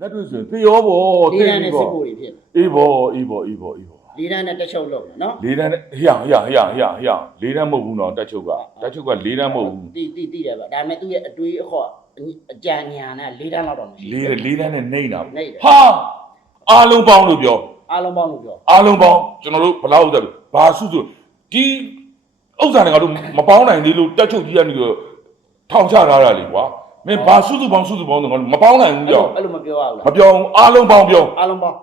လက်တွေ့ဆိုရင်သေရောဘောလေးသေတန်းနဲ့ပြီစစ်ဘောဖို့တွေဖြစ်အေးဘောအေးဘောအေးဘောအေးဘောလေးတန်းနဲ့တက်ချုပ်လုပ်မယ်နော်လေးတန်းနဲ့ဟရဟရဟရဟရဟရလေးတန်းမဟုတ်ဘူးနော်တက်ချုပ်ကတက်ချုပ်ကလေးတန်းမဟုတ်ဘူးတီတီတီတယ်ဗျဒါပေမဲ့သူ့ရဲ့အတွေးအခေါ်အကြံဉာဏ်နဲ့လေးတန်းလောက်တော့မရှိလေးလေးတန်းနဲ့နှိမ့်တာနေတယ်ဟာအားလုံးပေါင်းလို့ပြောအားလုံးပေါင်းလို့ပြောအားလုံးပေါင်းကျွန်တော်တို့ဘလောက်ဥစ္စာလဲဘာစုစုဒီဥစ္စာတွေကတော့မပေါင်းနိုင်သေးလို့တက်ချုပ်ကြီးကနေတော့ထောင်ချထားတာလေကွာ မင်းဘာစုစုပေါင်းစုစုပေါင်းတော့မပေါင်းနိုင်ဘူးကြောက်အဲ့လိုမပြောရဘူးမလားပြောဘူးအားလုံးပေါင်းပြောအားလုံးပေါင်း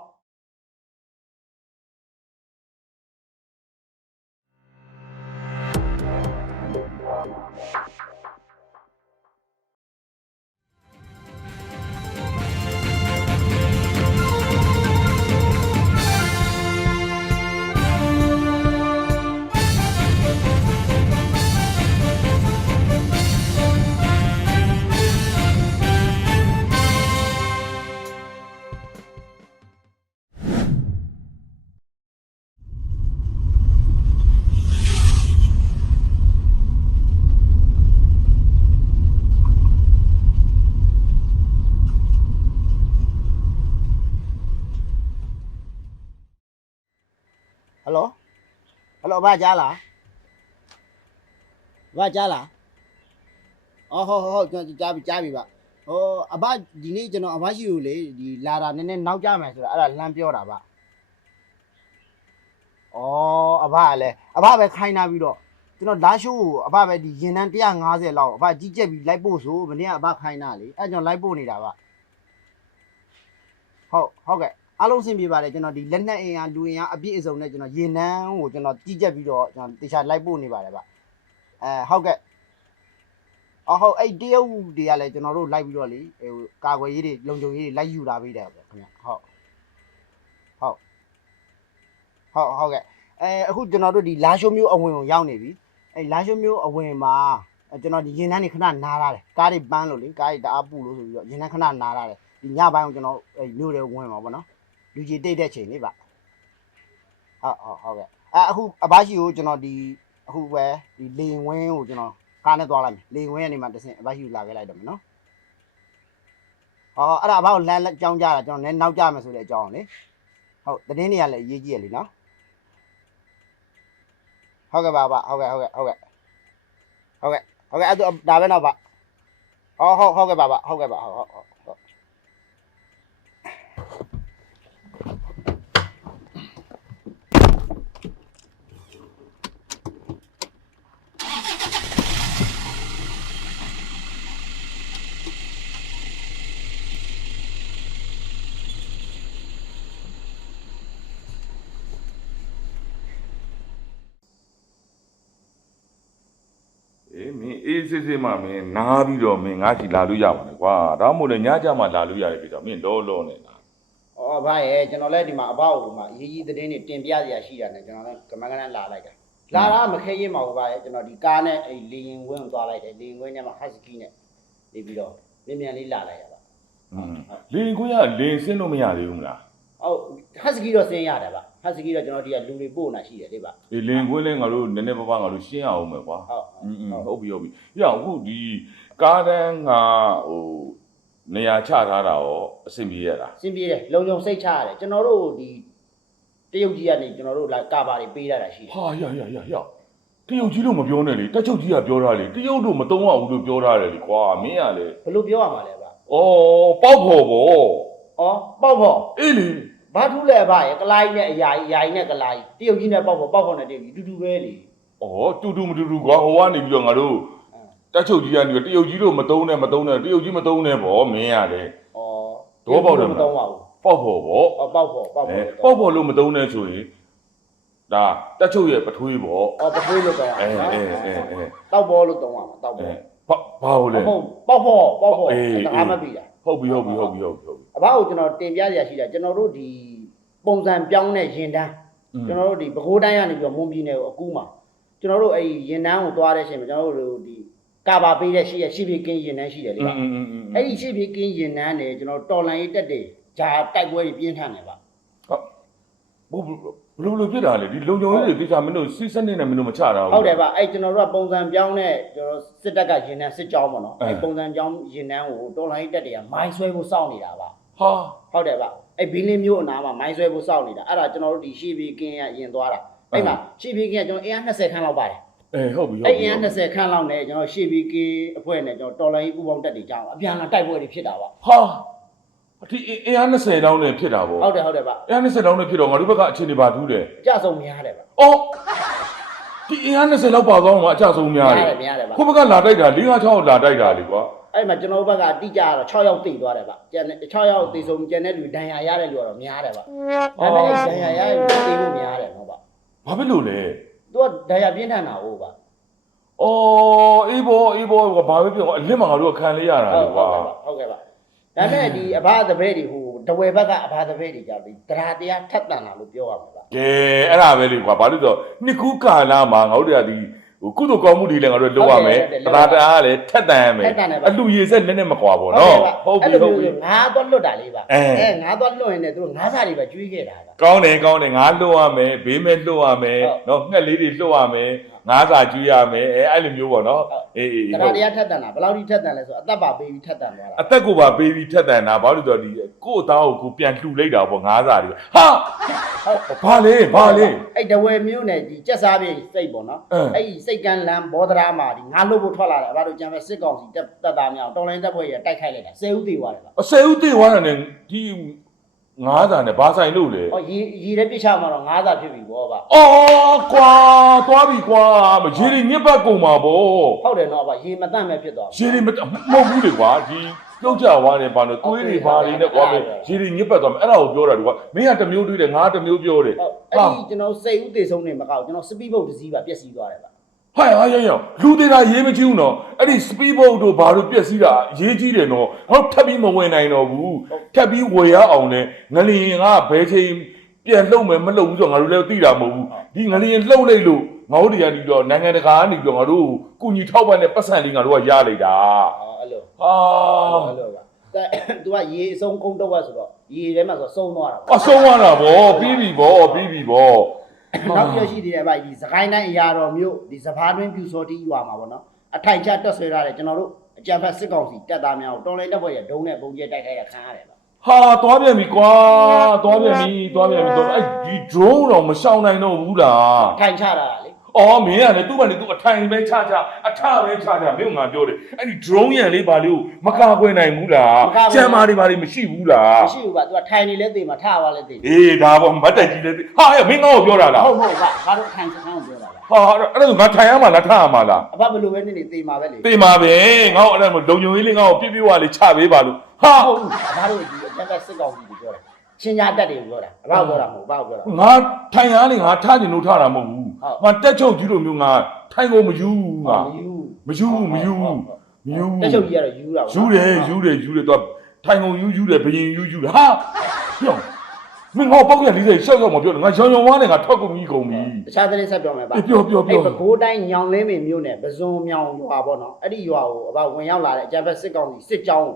ဟယ်လိုဟယ်လိုဘာကြားလားဘာကြားလားအော်ဟုတ်ဟုတ်ဟုတ်ကျွန်တော်ကြားပြီကြားပြီဗျဟိုအဘဒီနေ့ကျွန်တော်အဘရှိကိုလေဒီလာတာနည်းနည်းနောက်ကြမယ်ဆိုတာအဲ့ဒါလမ်းပြောတာဗျဩအဘကလည်းအဘပဲခိုင်းနာပြီးတော့ကျွန်တော်လာရှိုးကိုအဘပဲဒီရင်တန်း150လောက်အဘကြီးကြက်ပြီးလိုက်ပို့ဆိုမနေ့ကအဘခိုင်းနာလေအဲ့ကျွန်တော်လိုက်ပို့နေတာဗျဟုတ်ဟုတ်ကဲ့ အားလုံးအဆင်ပြေပါတယ်ကျွန်တော်ဒီလက်နက်အင်အားလူအင်အားအပြည့်အစုံနဲ့ကျွန်တော်ရေနန်းကိုကျွန်တော်ကြီးကြက်ပြီးတော့ကျွန်တော်တေချာလိုက်ပို့နေပါတယ်ဗျအဲဟုတ်ကဲ့အော်ဟုတ်အဲ့တရုတ်တွေကလည်းကျွန်တော်တို့လိုက်ပြီးတော့လေဟိုကာကွယ်ရေးတွေလုံခြုံရေးတွေလိုက်ယူတာပေးတယ်ဗျခင်ဗျဟုတ်ဟုတ်ဟုတ်ဟုတ်ကဲ့အဲအခုကျွန်တော်တို့ဒီလာရှိုးမျိုးအဝင်ကိုရောက်နေပြီအဲလာရှိုးမျိုးအဝင်မှာအဲကျွန်တော်ဒီရင်နန်းတွေခဏနားရတယ်ကားတွေပန်းလို့လေကားတွေတအားပူလို့ဆိုပြီးတော့ရင်နန်းခဏနားရတယ်ဒီညပိုင်းကိုကျွန်တော်အဲမျိုးတွေဝင်မှာပေါ့နော် လူကြီးတိတ်တဲ့ချိန်လေးပါဟုတ်ဟုတ်ဟုတ်ကဲ့အဲအခုအဘရှိကိုကျွန်တော်ဒီအခုပဲဒီလေရင်ဝင်းကိုကျွန်တော်ကားနဲ့သွားလိုက်မယ်လေရင်ဝင်းကနေမှတစ်ဆင့်အဘရှိကိုလာခဲ့လိုက်တော့မယ်နော်ဟောအဲ့ဒါအဘကိုလမ်းလက်ကြောင်းကြတာကျွန်တော်လည်းနောက်ကြမယ်ဆိုတဲ့အကြောင်းလေဟုတ်တတင်းနေရလည်းအရေးကြီးရလीနော်ဟုတ်ကဲ့ပါဗျဟုတ်ကဲ့ဟုတ်ကဲ့ဟုတ်ကဲ့ဟုတ်ကဲ့ဟုတ်ကဲ့အဲ့ဒါဒါပဲတော့ဗျဟောဟုတ်ဟုတ်ကဲ့ပါဗျဟုတ်ကဲ့ပါဟုတ်ဟုတ်ဟုတ် အေးမင်းအေး စစ်စစ်မှမင်းနားပြီးတော့မင်းငါစီလာလို့ရပါနဲ့ကွာဒါမှမဟုတ်လေညကြမှာလာလို့ရတယ်ပြီတော့မင်းလောလောနေတာ။အော်ဗါရဲ့ကျွန်တော်လည်းဒီမှာအဘောက်ဟိုမှာအရေးကြီးသတင်းတွေတင်ပြစရာရှိတာနဲ့ကျွန်တော်လည်းကမန်းကနန်းလာလိုက်တာ။လာတာမခဲရင်မှာဗါရဲ့ကျွန်တော်ဒီကားနဲ့အဲ့လေရင်ဝင်းသွားလိုက်တယ်လေရင်ဝင်းထဲမှာဟတ်စကီနဲ့နေပြီးတော့မြန်မြန်လေးလာလိုက်ရပါอืมလင်းခွင်းကလင်းစင်းလို့မရသေးဘူးမလား။ ဟုတ်ဟတ်စကီတော့ဆင်းရတယ်ဗျဟတ်စကီတော့ကျွန်တော်ဒီကလူတွေပို့နေရှိတယ်လေဗျအေးလင်ကွင်းလဲငါတို့နည်းနည်းပါးပါးငါတို့ရှင်းရအောင်မယ်ကွာဟုတ်ဟုတ်ပြီဟုတ်ပြီပြအောင်အခုဒီကားတန်းကဟိုနေရာချထားတာရောအဆင်ပြေရလားအဆင်ပြေတယ်လုံလုံစိတ်ချရတယ်ကျွန်တော်တို့ဒီတရုတ်ကြီးကနေကျွန်တော်တို့လာကာပါတွေပေးရတာရှိတယ်ဟာရရရရတရုတ်ကြီးလို့မပြောနဲ့လေတချုပ်ကြီးကပြောတာလေတရုတ်တို့မတုံးအောင်လို့ပြောတာလေကွာမင်းကလေဘယ်လိုပြောရမှာလဲဗျဩပေါက်ဖို့ဗော အော်ပေါက်ဖို့အေးလေဘာထူးလဲဗျရဲ့ကလာကြီးနဲ့အရာကြီးအရာကြီးနဲ့ကလာကြီးတရုတ်ကြီးနဲ့ပေါက်ဖို့ပေါက်ဖို့နဲ့တရုတ်ကြီးတူတူပဲလေဩတူတူမတူတူကွာဟိုကနေပြီးတော့ငါတို့တက်ချုပ်ကြီးကနေပြီးတော့တရုတ်ကြီးတို့မတုံးနဲ့မတုံးနဲ့တရုတ်ကြီးမတုံးနဲ့ပေါ့မင်းကလေ။အော်သဘောပေါက်တယ်မမလားတော့ပါဘူးပေါက်ဖို့ပေါ့။အော်ပေါက်ဖို့ပေါက်အဲဖို့ပေါက်ဖို့လို့မတုံးနဲ့ဆိုရင်ဒါတက်ချုပ်ရဲ့ပထွေးပေါ့အော်ပထွေးလို့တော့အဲအဲအဲအဲတောက်ဘောလို့တော့မှာတောက်အဲဘောဘာဘာလို့လဲဟုတ်ပေါက်ဖို့ပေါက်ဖို့အေးတကားမပြီတာ ဟုတ်ပြီဟုတ်ပြီဟုတ်ပြီဟုတ်ပြီဟုတ်ပြီအဘကိုကျွန်တော်တင်ပြရရှိတာကျွန်တော်တို့ဒီပုံစံပြောင်းတဲ့ရင်တန်းကျွန်တော်တို့ဒီပဲခူးတိုင်းကနေပြီးတော့မွန်ပြည်နယ်ကိုအကူးမှာကျွန်တော်တို့အဲ့ဒီရင်တန်းကိုသွားတဲ့အချိန်မှာကျွန်တော်တို့ဒီကာဘာပေးတဲ့ရှိရရှိပြီးကင်းရင်တန်းရှိတယ်လေဗျအဲ့ဒီရှိပြီးကင်းရင်တန်းနဲ့ကျွန်တော်တော်လန်ရေးတက်တယ်ဂျာတိုက်ပွဲကြီးပြင်းထန်တယ်ဗျဟုတ်ဘူး ဘလို့လို့ဖြစ်တာလေဒီလုံချုံရေးတွေတိကျမင်းတို့စီးစနစ်နဲ့မင်းတို့မချတာဘူးဟုတ်တယ်ဗျအဲ့ကျွန်တော်တို့ကပုံစံပြောင်းတဲ့ကျွန်တော်စစ်တပ်ကရင်တန်းစစ်ကြောင်းပေါ့နော်အဲအဲ့ပုံစံပြောင်းရင်တန်းကိုတော်လိုင်းတက်တွေကမိုင်းဆွဲဖို့စောင့်နေတာဗျဟဟာဟုတ်တယ်ဗျအဲ့ဘီလင်းမျိုးအနာမှာမိုင်းဆွဲဖို့စောင့်နေတာအဲ့ဒါကျွန်တော်တို့ဒီရှေ့ဘီကင်းရရင်သွားတာအဲ့မှာရှေ့ဘီကင်းကကျွန်တော်အင်အား20ခန်းလောက်ပါတယ်အေးဟုတ်ပြီဟုတ်အဲ့ပြီအင်အား20ခန်းလောက်နဲ့ကျွန်တော်ရှေ့ဘီကင်းအဖွဲ့နဲ့ကျွန်တော်တော်လိုင်းပူပေါင်းတက်တွေကြောင်းအပြန်လာတိုက်ပွဲတွေဖြစ်တာပါဟာ ဒီအင်အား20တောင်းနဲ့ဖြစ်တာဗောဟုတ်တယ်ဟုတ်တယ်ဗျအင်အား20တောင်းနဲ့ဖြစ်တော့ငါတို့ဘက်ကအခြေအနေပါထူးတယ်အကြဆုံးများတယ်ဗျအော်ဒီအင်အား20လောက်ပါသွားမှာအကြဆုံးများတယ်များတယ်ဗျခုဘက်ကလာတိုက်တာ၄၅6လာတိုက်တာလေကွာအဲ့မှာကျွန်တော်တို့ဘက်ကတိကျတော့6ယောက်တိတ်သွားတယ်ဗျကျန်တဲ့6ယောက်တိတ်ဆုံးကျန်တဲ့လူဒဏ်ရာရတဲ့လူကတော့များတယ်ဗျဒါပေမဲ့အဲ့ဒဏ်ရာရတဲ့လူတိတ်ဖို့များတယ်နော်ဗျဘာဖြစ်လို့လဲသူကဒဏ်ရာပြင်းထန်တာဟုတ်ဗျအော်အေးဘောအေးဘောကဘာပဲပြောအလစ်မှာငါတို့ကခံလေးရတာဟုလေတ်ကွာဟုတ်ကဲ့ပါ ဒါပေမဲ့ဒီအဘသဘဲတွေဟိုတဝဲဘက်ကအဘသဘဲတွေကြပြီတရားတရားထက်တန်တာလို့ပြောရမှာပါကဲအဲ့ဒါပဲလေကွာဘာလို့ဆိုတော့နှစ်ခုကာလမှာငါတို့တွေကဒီဟိုကုသိုလ်ကောင်းမှုတွေလည်းငါတို့လုပ်ရမယ်တရားတရားလည်းထက်တန်ရမယ်အလူရည်ဆက်နဲ့နဲ့မကွာဘောနော်ဟုတ်ပြီဟုတ်ပြီငါးသွားလွတ်တာလေးပါအဲငါးသွားလွတ်ရင်လည်းသူတို့ငါးစားတွေပဲကျွေးခဲ့တာကကောင်းတယ်ကောင်းတယ်ငါလှုပ်ရမယ်ဘေးမဲ့လှုပ်ရမယ်ဟုတ်နော်ငှက်လေးတွေလှုပ်ရမယ် ငါးစာကျွေးရမယ်အဲအဲ့လိုမျိုးပေါ့နော်အေးအေးတဟုရာတ်တရားထက်တန်တာဘယ်လောက်ထိထက်တန်လဲဆိုအသက်ပါပေးပြီးထက်တန်သွားတာအသက်ကိုပါပေးပြီးထက်တန်တာဘာလို့လဲဆိုတော့ဒီကိုယ့်အသားကိုကိုပြန်လှူလိုက်တာပေါ့ငါးစာတွေဟာဟုတ်ဘာလဲဘာလဲအဲ့တဝဲမျိုးနဲ့ဒီကြက်စားပြေစိတ်ပေါ့နော်အင်းအဲ့ဒီစိတ်ကန်းလမ်းဘောဒရာမှာဒီငါလွတ်ဖို့ထွက်လာတယ်အဘတို့ကြံမဲ့စစ်ကောင်စီတက်တက်သားများတော်လိုင်းတက်ဖွဲ့ရတိုက်ခိုက်လိုက်တာဆယ်ဦးသေးသွားတယ်ဗျအစဲဦးတေသွားတာနဲ့ဒီ ငါးစာနဲ့ဘာဆိုင်လို့လဲဟောရီရီတဲ့ပြစ်ချမှာတော့ငါးစားဖြစ်ပြီဗောဗျအော်ကွာသွားပြီကွာမရေတွေညစ်ပတ်ကုန်ပါဗောဟုတ်တယ်နော်ဗျရေမတန့်မဲ့ဖြစ်သွားပြီရေတွေမတမဟုတ်ဘူးလေကွာဒီပြုတ်ကြွားနေပါလို့သွေးတွေဘာတွေနဲ့ကွာမယ်ရေတွေညစ်ပတ်သွားမယ်အဲ့ဒါကိုပြောတာဒီကွာမင်းကတစ်မျိုးတွေးတယ်ငါကတစ်မျိုးပြောတယ်ဟုတ်အဲ့ဒီကျွန်တော်စိတ်ဦးသေးဆုံးနေမကောက်ကျွန်တော်စပီးဘုတ်တစ်စီးပါပျက်စီးသွားတယ်ဗျ ဟိုင်ဟာရရလူသေးတာရေးမကြည့်ဘူးနော်အဲ့ဒီ speed boat တို့ဘာလို့ပြက်စီးတာရေးကြည့်တယ်နော်ဟောထပ်ပြီးမဝင်နိုင်တော့ဘူးထပ်ပြီးဝယ်ရအောင်လဲငလျင်ကဘယ်ချိန်ပြန်လှုပ်မယ်မလှုပ်ဘူးဆိုတော့ငါတို့လည်းသိတာမဟုတ်ဘူးဒီငလျင်လှုပ်လိုက်လို့ငါတို့တရားဒီတော့နိုင်ငံတကာကနေပြီးတော့ငါတို့ကုညီထောက်ပံ့တဲ့ပတ်စံလေးငါတို့ကရလိုက်တာအော်အဲ့လိုဟာအဲ့လိုပါតែ तू ကရေအဆုံးကုန်းတော့ဆိုတော့ရေထဲမှာဆိုဆုံးသွားတာအဆုံးသွားတာဗောပြီးပြီဗောပြီးပြီဗော နောက်ပြရှိသေးတယ်ဗျဒီစကိုင်းတိုင်းအရာတော်မြို့ဒီစဘာတွင်းပြူစောတိရွာမှာပေါ့နော်အထိုင်ချတက်ဆွဲထားတယ်ကျွန်တော်တို့အကြံဖက်စစ်ကောင်စီတက်သားများကိုတော်လိုင်းတက်ဖွဲ့ရဒုံးနဲ့ပုံကျဲတိုက်ခိုက်ရခံရတယ်ဗျဟာသွားပြန်ပြီကွာသွားပြန်ပြီသွားပြန်ပြီသွားအဲ့ဒီ drone တော့မရှောင်နိုင်တော့ဘူးလားအထိုင်ချတာလေ အော်မင်းကလည်းသူ့ဘာလဲသူအထိုင်ပဲချချအထပဲချချမင်းကငါပြောတယ်အဲ့ဒီ drone ရံလေးပါလေးကိုမကာကွယ်နိုင်ဘူးလားကျမ်းမာတွေပါလေးမရှိဘူးလားမရှိဘူးဗျ तू ကထိုင်နေလဲသိမှာထပါလဲသိအေးဒါပေါ့မတ်တက်ကြီးလေးဟာရမင်းငါ့ကိုပြောတာလားဟုတ်ဟုတ်ဗျငါတို့ထိုင်စခန်းကိုပြောတာဗျဟာအဲ့ဒါဆိုငါထိုင်ရမှာလားထရမှာလားအဘဘယ်လိုပဲနေနေသိမှာပဲလေသိမှာပဲငါ့ကိုအဲ့ဒါလုံညုံကြီးလေးငါ့ကိုပြပြဝါလေးချပေးပါလို့ဟာ ဟုတ်ဘူးအဘတို့ဒီအကြံဖက်စစ်ကောင်စီကို ပြောတာချင်းညာတက်တွေကိုပြောတာအဘပြောတာမဟုတ်ဘာပြောတာ ငါထိုင်ရလေငါထကျင်လို့ထတာမဟုတ်ဘူးဟုတ် ငါတက်ချုပ်ကြီးလိုမျိုးငါထိုင်ကိုမယူဘူးငါ မယူမယူဘူးမယူဘူး မယူဘူး တက်ချုပ်ကြီးကတော့ယူတာယူတယ်ယူတယ်ယူတယ်တော့ထိုင်ကုန်ယူယူတယ်ဘယင်ယူယူတယ်ဟာပြောမင်းငါပောက်ကလေးစိတ်ရှောက်ရှောက်မပြောနဲ့ငါရောင်ရောင်ဝါးနဲ့ငါထွက်ကုန်ကြီးကုန်ပြီ တခြားသတင်းဆက်ပြောမယ်ဗျပြောပြောပြော အဲ့ပဲကိုးတိုင်းညောင်လင်းမင်းမြို့နယ်ပဇွန်မြောင်ရွာပေါ့နော်အဲ့ဒီရွာကိုအဘဝင်ရောက်လာတဲ့အကြံဖက်စစ်ကောင်စီစစ်ကြောင်း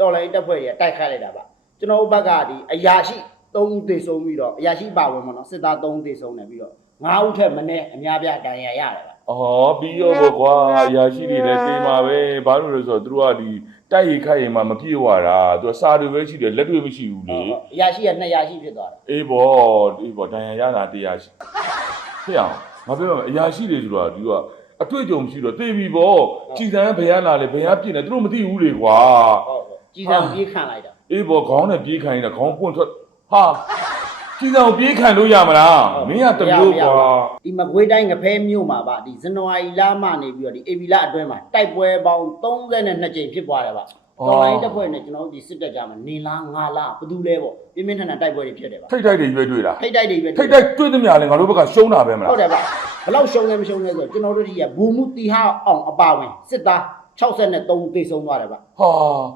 တော်လိုင်းတပ်ဖွဲ့တွေကတိုက်ခိုက်လိုက်တာဗျ ကျွန်တော်တို့ဘက်ကဒီအရာရှိ၃ဦးသေဆုံးပြီးတော့အရာရှိပါဝင်ပေါ့နော်စစ်သား၃ဦးသေဆုံးတယ်ပြီးတော့၅ဦးထက်မနည်းအများပြားဒဏ်ရာရတယ်ဗျအော်ပြီးရောပေါ့ကွာအရာရှိတွေလည်းတေးမှာပဲဘာလို့လဲဆိုတော့သူတို့ကဒီတိုက်ရိုက်ခိုက်ရင်မှမပြေဝတာသူကစာတွေပဲရှိတယ်လက်တွေမရှိဘူးလေအရာရှိက2ရာရှိဖြစ်သွားတယ်အေးဘောအေးဘောဒဏ်ရာရတာတရားရှိဖြစ်အောင်မပြောပါဘူးအရာရှိတွေဆိုတော့ဒီကအတွေ့အကြုံမရှိတော့တေးပြီဘောကြည်စံဘယ်ရလာလဲဘယ်ရပြင်လဲသူတို့မသိဘူးလေကွာဟုတ်ဟုတ်ကြီးစံပြေးခံလိုက်တာ အေးဘောခေါင်းနဲ့ပြေးခိုင်းတာခေါင်းပွင့်ထွက်ဟာကြည်စံကိုပြေးခိုင်းလို့ရမလားမင်းကတမျိုးကွာဒီမကွေးတိုင်းငဖဲမြို့မှာပါဒီဇန်နဝါရီလမှနေပြီးတော့ဒီအေဗီလအတွင်းမှာတိုက်ပွဲပေါင်း32ကြိမ်ဖြစ်ပွားတယ်ဗျတော်လိုင်းတပ်ဖွဲ့နဲ့ကျွန်တော်တို့ဒီစစ်တပ်ကြားမှာနေလားငါလားဘယ်သူလဲပေါ့ပြင်းပြင်းထန်ထန်တိုက်ပွဲတွေဖြစ်တယ်ဗျထိတ်တိုက်တွေရွေးတွေ့လားထိတ်တိုက်တွေပဲထိတ်တိုက်တွေ့သမျှလဲငါတို့ဘက်ကရှုံးတာပဲမလားဟုတ်တယ်ဗျဘယ်လောက်ရှုံးလဲမရှုံးလဲဆိုတော့ကျွန်တော်တို့ဒီကဘူမှုတီဟာအောင်အပါဝင်စစ်သား 63သေဆုံးသွားတယ်ဗျ ဟာ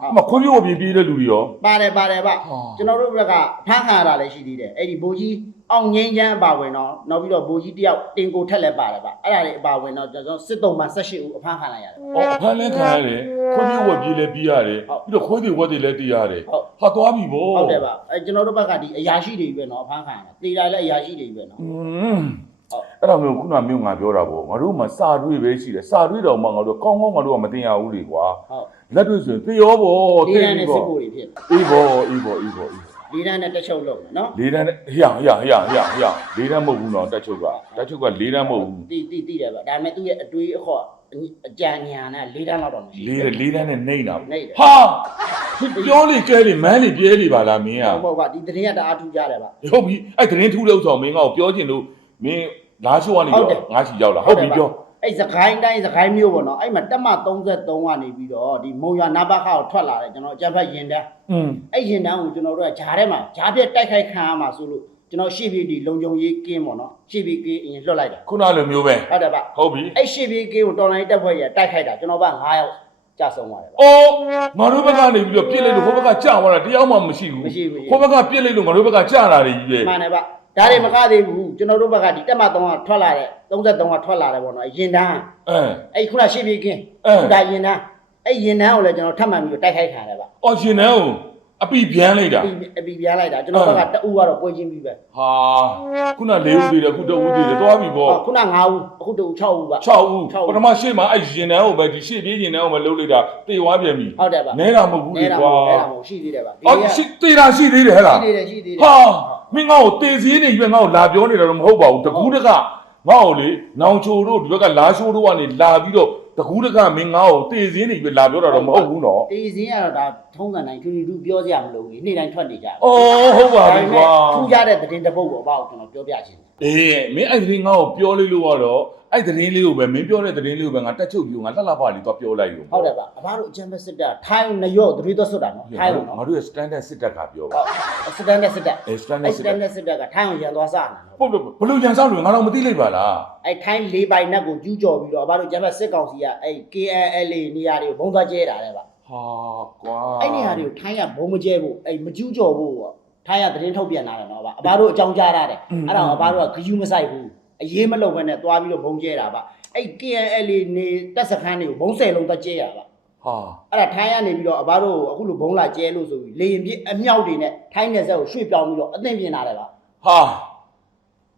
အမခွင့်ပြုတ်ပြေးပြေးတဲ့လူတွေရော ပါတယ်ပါတယ်ဗျ ဟာ ကျွန်တော်တို့ဘက်ကဖမ်းခံရတာလည်းရှိသေးတယ်အဲ့ဒီဘိုးကြီးအောင်ငိမ့်ချမ်းအပါဝင်တော့နောက်ပြီးတော့ဘိုးကြီးတယောက်တင်ကိုထက်လည်းပါတယ်ဗျအဲ့ဒါတွေအပါဝင်တော့ကျွန်တော်စစ်တုံးမှ18ဦးအဖမ်းခံလိုက်ရတယ် အော်အဖမ်းလဲခံရတယ်ခွင့်ပြုတ်ဝက်ပြေးလဲပြေးရတယ် ဟုတ် ပြီးတော့ခွေးတွေဝက်တွေလဲတီးရတယ် ဟုတ် ဟာသွားပြီဗော ဟုတ်တယ်ဗျအဲကျွန်တော်တို့ဘက်ကဒီအရာရှိတွေပဲเนาะအဖမ်းခံရတာတေးတာလည်းအရာရှိတွေပဲเนาะ อืม အဲ့ဒါမျိုးခုနမျိုးငါပြောတာပေါ့ငါတို့မှစာတွေးပဲရှိတယ်စာတွေးတော့မှငါတို့ကောင်းကောင်းငါတို့ကမတင်ရဘူးလေကွာဟုတ်လက်တွေ့ဆိုရင်သေရောပေါ့လေးတန်းပြီနဲ့စစ်ပေါ့ဖို့တွေဖြစ်အေးပေါ့အေးပေါ့အေးပေါ့အေးပေါ့လေးတန်းနဲ့တစ်ချုပ်လုံးနော်လေးတန်းနဲ့ဟရဟရဟရဟရဟရလေးတန်းမဟုတ်ဘူးနော်တက်ချုပ်ကတက်ချုပ်ကလေးတန်းမဟုတ်ဘူးတီတီတီတယ်ဗျဒါပေမဲ့သူ့ရဲ့အတွေးအခေါ်အကြံဉာဏ်နဲ့လေးတန်းလောက်တော့မရှိလေးလေးတန်းနဲ့နှိမ့်တာပေါ့နေတယ်ဟာပြောလေကဲလေမန်းလေပြဲလေပါလားမင်းอ่ะဟုတ်ပါဘူးဒီတရင်ကတအားထူးကြတယ်ဗျဟုတ်ပြီအဲ့သတင်းထူးလို့ဆိုတော့မင်းကပြောချင်လို့မင်း လားရှိုးကနေဟုတ်တယ် ငါချီရောက်လာဟုတ်ပြီပြောအဲ့စကိုင်းတိုင်းစကိုင်းမြို့ပေါ့နော်အဲ့မှာတက်မ33ကနေပြီးတော့ဒီမုံရွာနာဘခါကိုထွက်လာတယ်ကျွန်တော်အကြက်ဖက်ရင်တန်းอืมအဲ့ရင်တန်းကိုကျွန်တော်တို့ကဂျားထဲမှာဂျားပြက်တိုက်ခိုက်ခံရမှာဆိုလို့ကျွန်တော်ရှေ့ပြေးဒီလုံခြုံရေးကင်းပေါ့နော်ရှေ့ပြေးကင်းအရင်လွတ်လိုက်တာခုနလိုမျိုးပဲဟုတ်တယ်ဗျဟုတ်ပြီအဲ့ရှေ့ပြေးကင်းကိုတော်လိုင်းတက်ဖွဲ့ရတိုက်ခိုက်တာကျွန်တော်က9ယောက်ကြာဆုံးသွားတယ်ဗျ အော်ငါတို့ဘက်ကနေပြီးတော့ပြစ်လိုက်လို့ဟိုဘက်ကကြာသွားတာတရားမှမရှိဘူးမရှိဘူး ဟိုဘက်ကပြစ်လိုက်လို့ငါတို့ဘက်ကကြာလာတယ်ကြီးပဲမှန်တယ်ဗျ ဒါတွေမကသေးဘူးကျွန်တော်တို့ဘက်ကဒီတက်မ3ကထွက်လာတဲ့33ကထွက်လာတယ်ပေါ့နော်ရင်တန်းအဲအဲ့ခုနရှေ့ပြေးကင်းအဲခုဒါရင်တန်းအဲ့ရင်တန်းကိုလည်းကျွန်တော်ထပ်မှန်ပြီးတော့တိုက်ခိုက်ခံရတယ်ဗျအော်ရှင်နန်းကိုအပိပြန်လိုက်တာအပီအပီပြန်လိုက်တာကျွန်တော်ဘက်ကတအူကတော့ပွဲချင်းပြီးပဲဟာခုနလေးဦးသေးတယ်အခုတဦးသေးတယ်သွားပြီပေါ့ဟောခုန9ဦးအခုတူ6ဦးပါ6ဦး6ဦးပထမရှေ့မှာအဲ့ရင်နန်းကိုပဲဒီရှေ့ပြေးရင်နန်းကိုပဲလှုပ်လိုက်တာတေဝါပြန်ပြီဟုတ်တယ်ဗျနဲတာမဟုတ်ဘူးလေနဲတာမကွာဟုတ်နဲတာမဟုတ်ရှိသေးတယ်ဗျဒီအော်ကရှိတေတာရှိသေးတယ်ဟဲ့လားရှိသေးတယ်ရှိသေးတယ်ဟာ မင်းငါ့ကိုတေစည်းနေပြီငါ့ကိုလာပြောနေတာတော့မဟုတ်ပါဘူးတကူးတကငါ့ကိုလေနောင်ချိုတို့ဒီဘက်ကလာရှိုးတို့ကနေလာပြီးတော့တကူးတကမင်းငါ့ကိုတေစည်းနေပြီလာပြောတာတော့မဟုတ်ဘူးနော်တေးစင်းကတော့ဒါထုံးစံတိုင်းကျူတူပြောစရာမလိုဘူးနေ့တိုင်းထွက်နေကြတယ်အော်ဟုတ်ပါပြီကွာထူးခြားတဲ့သတင်းတစ်ပုဒ်ပေါ့ဘာလို့ကျွန်တော်ပြောပြချင်တယ်အေးမင်းအဲ့ဒီငါ့ကိုပြောလိုက်လို့ကတော့ အဲ့ဒီသတင်းလေးကိုပဲမင်းပြောတဲ့သတင်းလေးကိုပဲငါတက်ချုပ်ပြီးငါလှလှပါလေးတော့ပြောလိုက်လို့ဟုတ်တယ်ဗျအဘတို့အချမ်းဘက်စစ်တပ်ထိုင်းနရော့တရွေးသွတ်စွတ်တာနော်ထိုင်းလို့နော်ငါတို့ရဲ့ standard စစ်တပ်ကပြောပါဟုတ်စတန်နဲ့စစ်တပ်အဲ standard အဲ့စစစ်တတပ်န်နဲ့စစ်တပ်ကထိုင်းကိုရန်သွားစားနေတာနော်ဟုတ်တယ်ဘလို့ရန်ဆောင်လို့ငါတော့မသိလိုက်ပါလားအဲ့ထိုင်းလေးပိုင်နက်ကိုကျူးကျော်ပြီးတော့အဘတို့ကျမ်းဘက်စစ်ကောင်စီကအဲ့ KNLA နေရာတွေကိုဘုံသွားကျဲတာတဲ့ဗျဟာကွာအဲ့နေရာတွေကိုထိုင်းကဘုံမကျဲဖို့အဲ့မကျူးကျော်ဖို့ပေါ့ထိုင်းကသတင်းထုတ်ပြန်လာတယ်နော်ဗျအဘတို့အကြောင်းကြားရတယ်အဲ့ဒါကိုအဘတို့ကဂယုမဆိုင်ဘူး အရေးမလုံဘဲနဲ့သွားပြီးတော့ဘုံကျဲတာဗျအဲ့ KNLA နေတက်စခန်းတွေကိုဘုံဆယ်လုံးသွားကျဲရဗျဟာအဲ့ဒါထိုင်းကနေပြီးတော့အဘတို့အခုလိုဘုံလာကျဲလို့ဆိုပြီးလေရင်ပြည့်အမြောက်တွေနဲ့ထိုင်းနယ်စပ်ကိုရွှေ့ပြောင်းပြီးတော့အသင့်ပြင်လာတယ်ဗျဟာ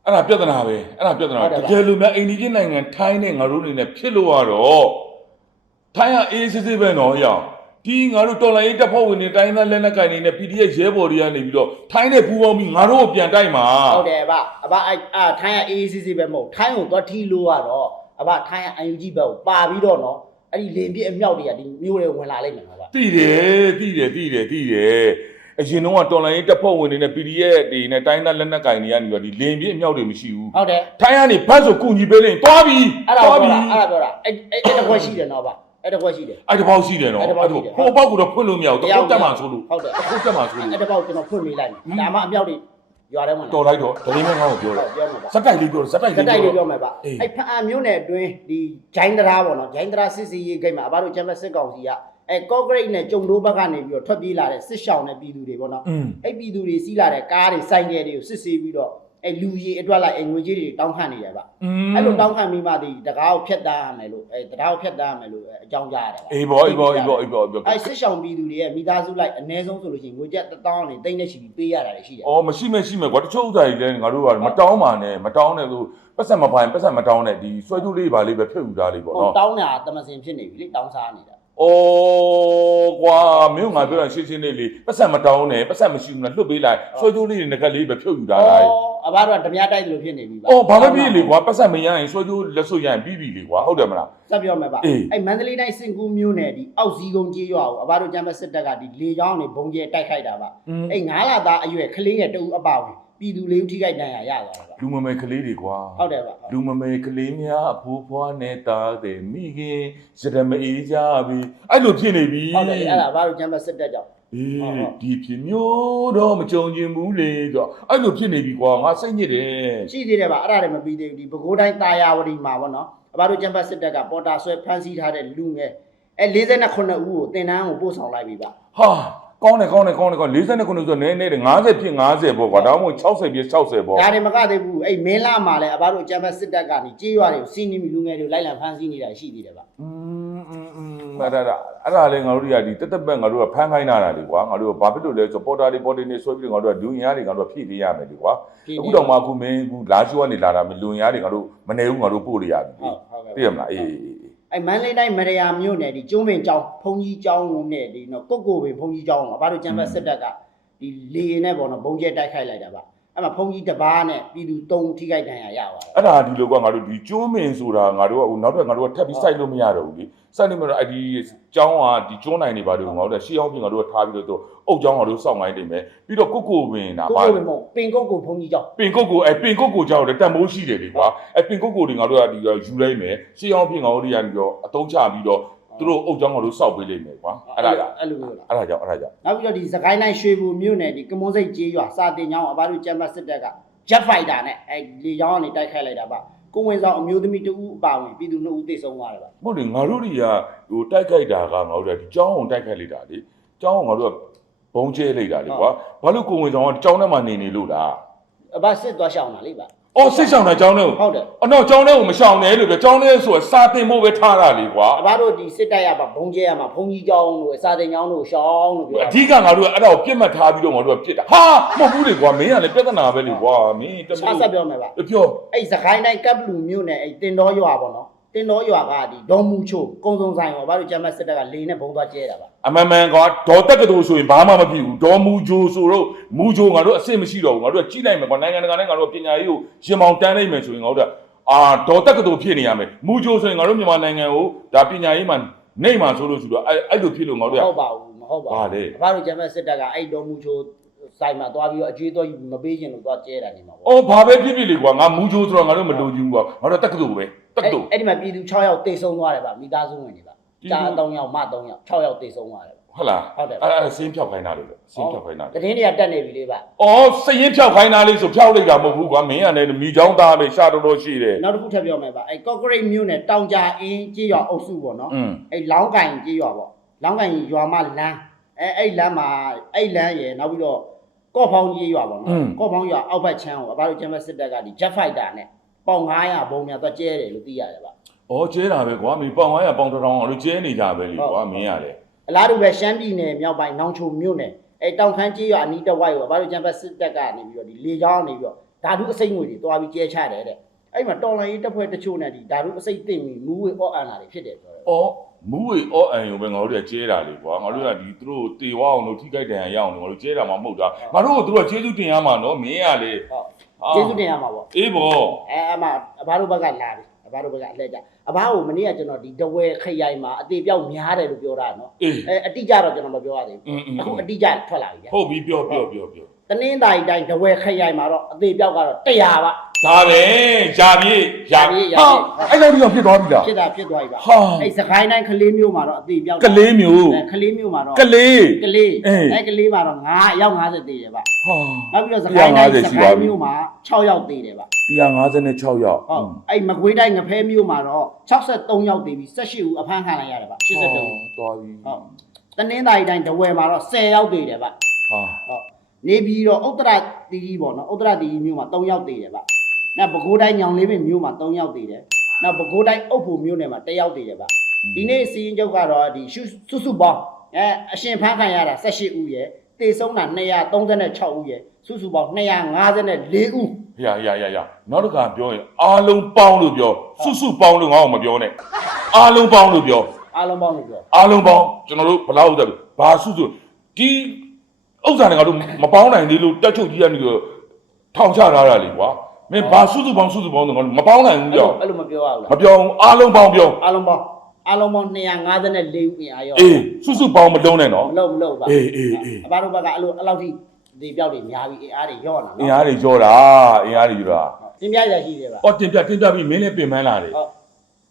အဲ့ဒါပြဿနာပဲအဲ့ဒါပြဿနာဟုတ်တယ်တပါကယ်လို့များအိန္ဒိယနိုင်ငံထိုင်းနဲ့ငါတို့အနေနဲ့ဖြစ်လို့ရတော့ထိုင်းကအေးစစ်စစ်ပဲနော်ဟောင် ဒီငါတို့တော်လိုင်းရေးတပ်ဖွဲ့ဝင်တွေတိုင်းသားလက်နက်ကိုင်တွေနဲ့ PDF ရဲဘော်တွေကနေပြီးတော့ထိုင်းနဲ့ပူးပေါင်းပြီးငါတို့ကိုပြန်တိုက်မှာဟုတ်တယ်ဗျအဘအဲ့အာထိုင်းက AACC ပဲမဟုတ်ထိုင်းကိုသွားထီလို့ရတော့အဘထိုင်းက UNG ဘက်ကိုပါပြီးတော့နော်အဲ့ဒီလေရင်ပြည့်အမြောက်တွေကဒီမျိုးတွေဝင်လာလိမ့်မယ်နော်ဗျသိတယ်သိတယ်သိတယ်သိတယ်အရင်တော့ကတော်လိုင်းရေးတပ်ဖွဲ့ဝင်တွေနဲ့ PDF တွေနဲ့တိုင်းသားလက်နက်ကိုင်တွေကနေပြီးတော့ဒီလင်ပြည့်အမြောက်တွေမရှိဘူးဟုတ်တယ်ထိုင်းကနေဘတ်ဆိုကုညီပေးလိမ့်သွားပြီအဲ့ဒါသွားပြောပြီတာအဲ့ဒါပြောတာအဲ့အဲ့အဲ့တစ်ခွက်ရှိတယ်နော်ဗျ အဲ့တစ်ခွက်ရှိတယ် အဲ့တပေါက်ရှိတယ်နော်အဲ့တစ်ပေါက်ရှိတယ် ဟိုပေါက်ကတော့ဖွင့်လို့မရဘူးတခုတ်တက်မှဆိုလို့ဟုတ်တယ်တခုတ်တက်မှဆိုလို့ အဲ့တစ်ပေါက်ကျွန်တော်ဖွင့်ပေးလိုက်မယ်ဒါမှအမြောက်တွေရွာထဲမှာတော်လိုက်တော့ဒလိမဲငါ့ကိုပြောဟုတယ်တ်ပြောမှာဗျဇက်တိုက်လေးပြောတယ်ဇက်တိုက်စလေးတိုက်လေးပြောပြောမယ်ဗျအေး အဲ့ဖအံမျိုးနယ်အတွင်းဒီဂျိုင်းတရားပေါ့နော်ဂျိုင်းတရားစစ်စီရေးဂိတ်မှာအဘတို့ကျမ်းမစစ်ကောင်စီကအဲကော့ဂရိတ်နဲ့ကြုံတိုးဘက်ကနေပြီးတော့ထွက်ပြေးလာတဲ့စစ်ရှောင်းတဲ့ပြည်သူတွေပေါ့နော်อืม အဲ့ပြည်သူတွေစီးလာတဲ့ကားတွေစိုင်းကယ်တွေကိုစစ်ဆေးပြီးတော့ အဲ့လူကြီးအတွက်လိုက်အဲ့ငွေကြီးတွေတောင်းခံနေတယ်ဗျ อืม အဲ့လိုတောင်းခံပြီးမှဒီတကားကိုဖျက်တမ်းရမယ်လို့အဲ့တကားကိုဖျက်တမ်းရမယ်လို့အကြောင်းကြားရတယ်ဗျ အေးဘောအေးဘောအေးဘောအေးဘောအေးဘော အဲ့စစ်ရှောင်းပြည်သူတွေရဲ့မိသားစုလိုက်အ ਨੇ ဆုံးဆိုလို့ရှိရင်ငွေကျပ်1000နဲ့တိတ်နဲ့ရှိပြီးပေးရတာတွေရှိတယ် အော်မရှိမဲ့ရှိမဲ့ကွာတချို့ဥစ္စာတွေလည်းငါတို့ကမတောင်းပါနဲ့မတောင်းနဲ့လို့ပတ်စံမပိုင်ပတ်စံမတောင်းနဲ့ဒီဆွဲကြိုးလေးပါလေးပဲဖြုတ်ယူတာလေးပေါ့ ဟို နော် တောင်းတာတမစင်ဖြစ်နေပြီလေတောင်းစားနေတာ အော်ကွာမင်းကငါပြောတာရှင်းရှင်းလေးလေးပတ်စံမတောင်းနဲ့ပတ်စံမရှိဘူးလားလွတ်ပေးလိုက်ဆွဲကြိုးလေးတွေငကလေးပဲဖြုတ်ယူတာလားအဘတို့ကဓမြတိုက်တယ်လို့ဖြစ်နေပြီဗျအော်ဘာပဲဖြစ်လေကွာပတ်စံမရရင်ဆွဲကြိုးလက်စွပ်ရရင်ပြီးပြီလေကွာဟုတ်တယ်မလားစပ်ပြောမယ်ဗျအေးအဲ့မန္တလေးတိုင်းစင်ကူးမြို့နယ်ဒီအောက်စည်းကုန်းကြီးရွာကိုအဘတို့ကျမ်းမစစ်တပ်ကဒီလေချောင်းနေဘုံကျဲတိုက်ခိုက်တာဗျอืมအဲ့ငါးလာသားအရွယ်ကလေးငယ်တူအပါဝင် ပြည်သူလေးဦးထိခိုက်ဒဏ်ရာရသွားတာဗျလူမမယ်ကလေးတွေကွာဟုတ်တယ်ဗျလူမမယ်ကလေးများအဖိုးဖွားနေတာတဲ့မိခင်ရတမအေးကြပြီအဲ့လိုဖြစ်နေပြီဟုတ်တယ်အဲ့ဒါအဘတို့ကျမ်းမစစ်တပ်ကြောင့်အေးဟုတ်ဟုတ်ဒီဖြစ်မျိုးတော့မကြုံကျင်ဘူးလေဆိုတော့အဲ့လိုဖြစ်နေပြီကွာငါစိတ်ညစ်တယ်ရှိသေးတယ်ဗျအဲ့ဒါတွေမပြီးသေးဘူးဒီပဲခူးတိုင်းတာယာဝတီမှာပေါ့နော်အဘတို့ကျမ်းမစစ်တပ်ကပေါ်တာဆွဲဖမ်းဆီးထားတဲ့လူငယ်အဲ49ဦးကိုတင်တန်းကိုပို့ဆောင်လိုက်ပြီဗျဟာ ကောင်းတယ်ကောင်းတယ်ကောင်းတယ်ကောင်း49ခုဆိုနည်းနည်းတယ်50ဖြစ်50ပေါ့ကွာဒါမှမဟုတ်60ဖြစ်60ပေါ့ ဒါတွေမကသေးဘူးအဲ့မင်းလာမှာလည်းအဘတို့ကျမ်းမစစ်တပ်ကနေကြေးရွာတွေကိုစီးနေပြီလူငယ်တွေကိုလိုက်လံဖမ်းဆီးနေတာရှိသေးတယ်ဗျ อืมอืมอืม အဲ့ဒါအဲ့ဒါလည်းငါတို့တွေကဒီတက်တက်ပက်ငါတို့ကဖမ်းခိုင်းတာလေကွာငါတို့ကဘာဖြစ်လို့လဲဆိုပေါ်တာတွေပေါ်တင်နေဆွဲပြီးတော့ငါတို့ကလူရင်းတွေငါတို့ကဖြည့်ပေးရမယ်လေကွာအခုတော့မှအခုမင်းအခုလာရှိုးကနေလာတာမလူရင်းတွေငါတို့မနေဘူးငါတို့ပို့ရရပြီ ဟုတ်ဟုတ်ကဲ့ သိရမလားအေး အေးအေးအဲ့မန္တလေးတိုင်းမရယာမြို့နယ်ဒီကျုံးပင်ကျောင်းဘုံကြီးကျောင်းနဲ့ဒီနော်ကုတ်ကိုပင်ဘုံကြီးကျောင်းအဘတို့ကျမ်းဘတ်စစ်တပ်ကဒီလေရင်နဲ့ပေါ့နော်ဘုံကျဲတိုက်ခိုက်လိုက်တာပါ အဲ့မှာဘုံကြီးတစ်ပါးနဲ့ပြည်သူ၃ထိခိုက်ဒဏ်ရာရပါတယ် အဲ့ဒါဒီလိုကငါတို့ဒီကျိုးမင်ဆိုတာငါတို့ကဟိုနောက်ထပ်ငါတို့ကထပ်ပြီးစိုက်လို့မရတော့ဘူးလေစိုက်လို့မရတော့အဲ့ဒီကျောင်းကဒီကျိုးနိုင်နေပါလို့ငါတို့ကရှေးအောင်ပြင်ငါတို့ကထားပြီးတော့သူအုတ်ကျောင်းငါတို့စောင့်ခိုင်းနေမယ်ပြီးတော့ကုတ်ကိုပင်တာကုတ်ပါကိုပင်မဟုတ်ပင်ကုတ်ကိုဘုံကြီးကျောင်းပင်ကုတ်ကိုအဲပင်ကုတ်ကိုကြောက်တယ်တန်မိုးရှိတယ်လေကွာအဲပင်ကုတ်ကိုတွေငါတို့ကဒီယူလိုက်မယ်ရှေးအောင်ပြင်ငါတို့တွေကနေတော့အတုံးချပြီးတော့ သူတို့အုတ်ကျောင်းငါတို့စောက်ပေးလိုက်မယ်ကွာအဲ့ဒါအဲ့လိုမျိုးလားအဲ့ဒါကြောင့်အဲ့ဒါကြောင့်နောက်ပြီးတော့ဒီစကိုင်းတိုင်းရွှေဘူမြို့နယ်ဒီကမွန်စိတ်ကျေးရွာစာတင်ကျောင်းအဘတို့ကျမ်းဘတ်စစ်တပ်က jet fighter နဲ့အဲလေကျောင်းကနေတိုက်ခိုက်လိုက်တာပါကိုဝင်ဆောင်အမျိုးသမီးတဦးအပါဝင်ပြည်သူနှစ်ဦးသေဆုံးသွားတယ်ပါမဟုတ်လေငါတို့တွေကဟိုတိုက်ခိုက်တာကငါတို့ကဒီကျောင်းအောင်တိုက်ခိုက်လိုက်တာလေကျောင်းအောင်ငါတို့ကဘုံကျဲလိုက်တာလေကွာဘာလို့ကိုဝင်ဆောင်ကကျောင်းထဲမှာနေနေလို့လားအဘစစ်သွားရှောင်းတာလေပါ အော်စိတ်ဆောင်တာကျောင်းထဲကိုဟုတ်တယ်အော်တော့ကျောင်းထဲကိုမရှောင်နဲ့လို့ပြောကျောင်းထဲဆိုတာစာတင်ဖို့ပဲထားတာလေကွာ အဘတို့ဒီစစ်တပ်ရပါဘုံကျဲရမှာဘုံကြီးကျောင်းတို့စာတင်ကျောင်းတို့ရှောင်းတို့ပြောအဓိကငါတို့ကအဲ့ဒါကိုပြစ်မှတ်ထားပြီးတော့ငါတို့ကပြစ်တာဟာမဟုတ်ဘူးလေကွာမင်းကလည်းပြဿနာပဲလေကွာမင်းတမဆာဆက်ပြောမယ်ပါပြောအဲ့စကိုင်းတိုင်းကပ်လူမြို့နယ်အဲ့တင်တော်ရွာပေါ့နော် တင်တော်ရွာကဒီဒေါ်မူချိုကုံစုံဆိုင်ပေါ့ဘာလို့ကျမ်းမစစ်တပ်ကလေနဲ့ဘုံသွားကျဲတာပါအမန်မှန်ကဒေါ်တက်ကတူဆိုရင်ဘာမှမဖြစ်ဘူးဒေါ်မူဂျိုဆိုတော့မူဂျိုငါတို့အစ်စ်မရှိတော့ဘူးငါတို့ကကြီးလိုက်မယ်ကွာနိုင်ငံတကာနဲ့ငါတို့ကပညာရေးကိုရှင်မောင်တန်းလိုက်မယ်ဆိုရင်ငါတို့ကအာဒေါ်တက်ကတူဖြစ်နေရမယ်မူဂျိုဆိုရင်ငါတို့မြန်မာနိုင်ငံကိုဒါပညာရေးမှာနေမှာဆိုလို့ဆိုတော့အဲ့အဲ့လိုဖြစ်လို့ငါတို့ကဟုတ်ပါဘူးမဟုတ်ပါဘာဘူးလဲဘာလို့ကျမ်းမစစ်တပ်ကအဲ့ဒေါ်မူချိုဆိုင်မှာသွားပြီးတော့အကျွေးသွားမပေးခြင်းလို့သွားကျဲတာနေမှာပေါ့အော်ဘာပဲဖြစ်ဖြစ်လေကွာငါမူဂျိုဆိုတော့ငါတို့မလိုချင်ဘူးကွာငါတို့တက်ကတူပဲ တက်တူအဲ့ဒီမှာပြည်သူ6ယောက်တေဆုံးသွားတယ်ဗျမိသားစုဝင်တွေဗျပြည်သူတာ3ယောက်မ3ယောက်6ယောက်တေဆုံးသွားတယ်ဗျဟုတ်လားဟုတ်တယ်အဲ့အဲ့ဆင်းဖြောက်ခိုင်းတာလို့လေဆင်းဖြောက်ခိုင်းတာလေတရင်တွေကတက်နေပြီလေဗျအော်စရင်ဖြောက်ခိုင်းတာလေးဆိုဖြောက်လိုက်တာမဟုတ်ဘူးကွာမင်းကလည်းမိချောင်းသားပဲရှာတော်တော်ရှိတယ်နောက်တစ်ခုထပ်ပြောမယ်ဗျအဲ့ကော့ဂရိတ်မြို့နယ်တောင်ကြာအင်းကြေးရွာအုပ်စုပေါ့နော်อืมအဲ့လောင်းကင်ကြေးရွာပေါ့လောင်းကင်ရွာမလမ်းအဲအဲ့လမ်းမှာအဲ့လမ်းရယ်နောက်ပြီးတော့ကော့ဖောင်းကြေးရွာပေါ့နော်ကော့ဖောင်းရွာအောက်ဘက်ချမ်းကိုဘာလို့ကျမ်းမစစ်တပ်ကဒီ jet fighter နဲ့ ပေါင်900ဘုံများသွားကျဲတယ်လို့သိရတယ်ဗျအော်ကျဲတာပဲကွာမင်းပေါင်900ပေါင်1000အောင်လို့ကျဲနေကြပဲလေကွာမင်းကလည်းအလားတူပဲရှမ်းပြည်နယ်မြောက်ပိုင်းနောင်ချိုမြို့နယ်အဲတောင်ခမ်းကြီးရွာအနီးတစ်ဝိုက်ကိုဘာလို့ကျန်ပတ်စစ်တပ်ကနေပြီးတော့ဒီလေကြောင်းနေပြီးတော့ဓာတုအစိမ့်ငွေတွေတွားပြီးကျဲချတယ်တဲ့အဲ့မှာတော်လိုင်းရေးတပ်ဖွဲ့တချို့နဲ့ဒီဓာတုအစိမ့်သိမ့်ပြီးမူးဝေအော့အန်လာတွေဖြစ်တယ်ပြောတယ်အော်မူးဝေအော်အန်ယုံပဲငါတို့ကကျဲတာလေကွာငါတို့ကဒီသူတို့တေဝအောင်လို့ထိခိုက်တယ်ရအောင်လို့ငါတို့ကျဲတာမှမဟုတ်တာငါတို့ကသူတို့ကကျေးဇူးတင်ရမှာနော်မင်းကလေဟုတ် ကျေးဇူးတင်ရမှာပေါ့အေးဘောအဲအမအဘတို့ဘက်ကလာပြီအဘတို့ဘက်ကအလှည့်ကြအဘကိုမနေ့ကကျွန်တော်ဒီတဝဲခရိုင်မှာအသေးပြောက်များတယ်လို့ပြောတာနော်အေးအဲအတိအကျတော့ကျွန်တော်မပြောရသေးอืมဘူးအခုအတိအကျထွက်လာပြီဗျဟုတ်ပြီပြောပြောပြောပြော တနင်္သာရီတိုင်းတဝဲခရိုင်မှာတော့အသေးပြောက်ကတော့100ပါဒါပဲယာပြေးယာပြေးဟာအဲ့လိုတော့ဖြစ်သွားပြီလားဖြစ်တာဖြစ်သွားပြီပါဟာအဲ့စကိုင်းတိုင်းကလေးမျိုးမှာတော့အသေးပြောက်ကလေးမျိုးအဲကလေးမျိုးမှာတော့ကလေးကလေးအေးအဲကလေးမှာတော့9ရောက်50သေးတယ်ဗျဟာနောက်ပြီးတော့စကိုင်းတိုင်း150စရှိကိုပါင်းပြီမျိုးမှာ6ရောက်သေးတယ်ဗျ156ရောက်ဟုတ်အဲ့မကွေးတိုင်းငဖဲမျိုးမှာတော့63ရောက်သေးပြီ18ဦးအဖမ်းခံလိုက်ရတယ်ဗျ82ဦးသွားပြီဟုတ်တနင်္သာရီတိုင်းတဝယ်မှာတော့10ရောက်သေးတယ်ဗျဟာဟုတ် နေပြီးတော့ဥတ္တရတီကြီးပေါ့နော်ဥတ္တရတီကြီးမျိုးမှာ3ရောက်သေးတယ်ဗျနောက်ပဲခူးတိုင်းညောင်လေးပင်မျိုးမှာ3ရောက်သေးတယ်နောက်ပဲခူးတိုင်းအုပ်ဖို့မျိုးနယ်မှာ1ရောက်သေးတယ်ဗျဒီနေ့စီရင်ချုပ်ကတော့ဒီရှုစုစုပေါင်းအဲအရှင်ဖမ်းခံရတာ18ဦးရယ်တေဆုံးတာ236ဦးရယ်စုစုပေါင်း254ဦးရရရရနောက်တစ်ခါပြောရင်အားလုံးပေါင်းလို့ပြောစုစုပေါင်းလို့ငါ့ကိုမပြောနဲ့အားလုံးပေါင်းလို့ပြောအားလုံးပေါင်းလို့ပြောအားလုံးပေါင်းကျွန်တော်တို့ဘလောက်ဥစ္စာလဲဘာစုစုဒီ ဥစ္စာတွေငါတို့မပေါင်းနိုင်သေးလို့တက်ချုပ်ကြီးကနေတော့ထောင်ချထားတာလေကွာမင်းဘာစုစုပေါင်းစုစုပေါင်းတော့ငါတို့မပေါင်းနိုင်ဘူးအဲ့ကြောလိုအဲ့လိုမပြောရဘူးမလားပြောဘူးအားလုံးပေါင်းပြောအားလုံးပေါင်းအားလုံးပေါင်း254ဦးအင်အားရောအေးစုစုပေါင်းမလုံးနဲ့နော်မလုံးမလုံးပါအေးအေးအေးအဘတို့ဘက်ကအဲ့လိုအဲ့လောက်ထိဒီပြောက်တွေများပြီးအင်အားတွေရော့လာအင်နော်အားတွေကြောတာအင်အားတွေကြောတာသင်ပြရရှိတယ်ဗျအော်တင်ပြတင်ပြပြီးမင်းလည်းပြင်ပန်းလာတယ်ဟုတ်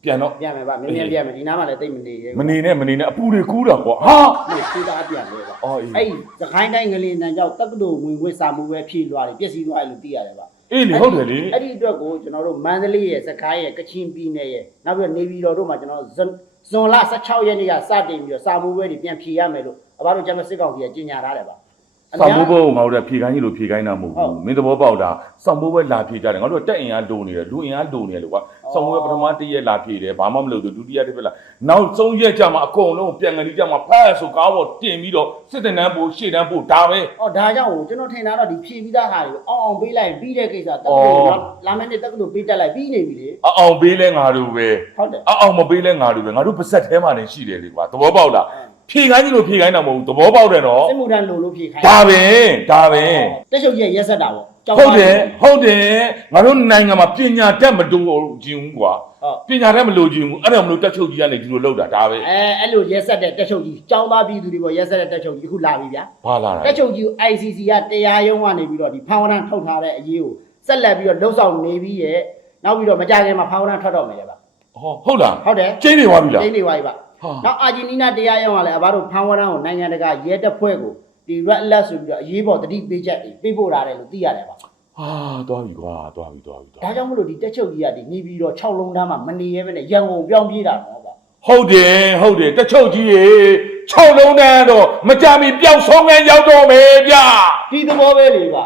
ပြန်တော့ပြန်မယ်ဗျမြင်းမြင်းပြန်မယ်ဒီနားမှာလည်းတိတ်မနေရဲမနေနဲ့မနေနဲ့အပူတွေကူးတာကွာဟာဘူးခေးသားပြန်လေဗျအော်အေးအဲ့သခိုင်းတိုင်းငလင်တန်ကြောင့်တက္ကသိုလ်ဝင်ဝစ်စာမှုပဲဖြည့်လွှားတယ်ပြည့်စည်သွားတယ်လို့သိရတယ်ဗျအေးလေဟုတ်တယ်လေအဲ့ဒီအတွက်ကိုကျွန်တော်တို့မန္တလေးရဲ့စကိုင်းရဲ့ကချင်ပြည်နယ်ရဲ့နောက်ပြီးတော့နေပြည်တော်တို့မှာကျွန်တော်ဇွန်ဇွန်လ16ရက်နေ့ကစတင်ပြီးတော့စာမှုပွဲတွေပြန်ဖြေရမယ်လို့အဘတို့ကျမ်းမစစ်ကောင်စီကကြေညာထားတယ်ဗျ စောင့်ဖို့ဘုံငါတို့ကဖြေခိုင်းကြီးလို့ဖြေခိုင်းတာမဟုတ်ဟုတ်ဘူးမင်းသဘောပေါက်တာစောင့်ဖို့ပဲလာဖြေကြတယ်ငါတို့ကတက်အင်အားလိုနေတယ်လူအင်အားလိုနေတယ်လို့ကွာစောင့်ဖို့ပဲပထမတစ်ရက်လာဖြေတယ်ဘာမှမလုပ်ဘူးဒုတိယတစ်ရက်လာနောက်ဆုံးရက်ကြမှာအကုန်လုံးပြန်ကန်ဒီကြမှာဖတ်ဆိုကားပေါ်တင်ပြီးတော့စစ်တင်တန်းပို့ရှေ့တန်းပို့ဒါပဲဟောဒါကြောင့်ဟိုကျွန်တော်ထင်တာတော့ဒီဖြည့်ပြီးသားဟာတွေအောင်အောင်ပေးလိုက်ပြီးတဲ့ကိစ္စတက္ကသိုလ်အော်လာမယ့်နေ့တက္ကသိုလ်ပေးတက်လိုက်ပြီးနေပြီလေအအောင်ပေးလဲငါတို့ပဲဟုတ်တယ်အအောင်မပေးလဲငါတို့ပဲငါတို့ပါဆက်ထဲမှာနေရှိတယ်လေကွာသဘောပေါက်လား ဖြေခိုင်းကြီးလို့ဖြေခိုင်းတာမဟုတ်ဘူးသဘောပေါက်တယ်နော်စစ်မှုထမ်းလို့လို့ဖြည့်ခိုင်းဒါပဲဒါပဲတက်ချုပ်ကြီးရက်ဆက်တာပေါ့ကျောင်းဟုတ်သားတယ်ဟုတ်တယ်ငါတို့နိုင်ငံမှာပညာတတ်မတူခြင်းဘူးကွာဟုတ်ပညာတတ်မလို့ခြင်းဘူးအဲ့ဒါမလို့တက်ချုပ်ကြီးကနေဒီလိုလောက်တာဒါပဲအဲအဲ့လိုရက်ဆက်တဲ့တက်ချုပ်ကြီးကျောင်းသားပြည်သူတွေပေါ့ရက်ဆက်တဲ့တက်ချုပ်ကြီးအခုလာပြီဗျာဘာလာတတာက်ချုပ်ကြီး ICC ကတရားရုံးကနေပြီးတော့ဒီဖောင်ဝရန်ထုတ်ထားတဲ့အရေးကိုဆက်လက်ပြီးတော့လှုပ်ဆောင်နေပြီးရဲ့နောက်ပြီးတော့မကြခင်မှာဖောင်ဝရန်ထွက်တော့မယ်လေဗျဟောဟုတ်လားဟုတ်တယ်ကျင်းနေသွားပြီလားကျင်းနေပါပြီဗျဟာ နောက်အာဂျင်တီးနားတရားရုံးကလည်းအဘတို့ဖောင်ဝရန်ကိုနိုင်ငံတကာရဲတပ်ဖွဲ့ကိုဒီ red alert ဆိုပြီးတော့အရေးပေါ်တတိပေးချက်တွေပေးပို့ထားတယ်လို့သိရတယ်ဗျဟာသွားပြီကွာသွားပြီသွားပြီသွားဒါကြောင့်မလို့ဒီတက်ချုပ်ကြီးကဒီနေပြီးတော့6လုံးသားမှာမနေရဲပဲနဲ့ရန်ကုန်ပြောင်းပြေးတာတော့ဗျဟုတ်တယ်ဟုတ်တယ်တက်ချုပ်ကြီးရေ6လုံးတန်းတော့မကြမီပျောက်ဆုံးငန်းရောက်တော့မယ်ဗျဒီသဘောပဲလေဗျ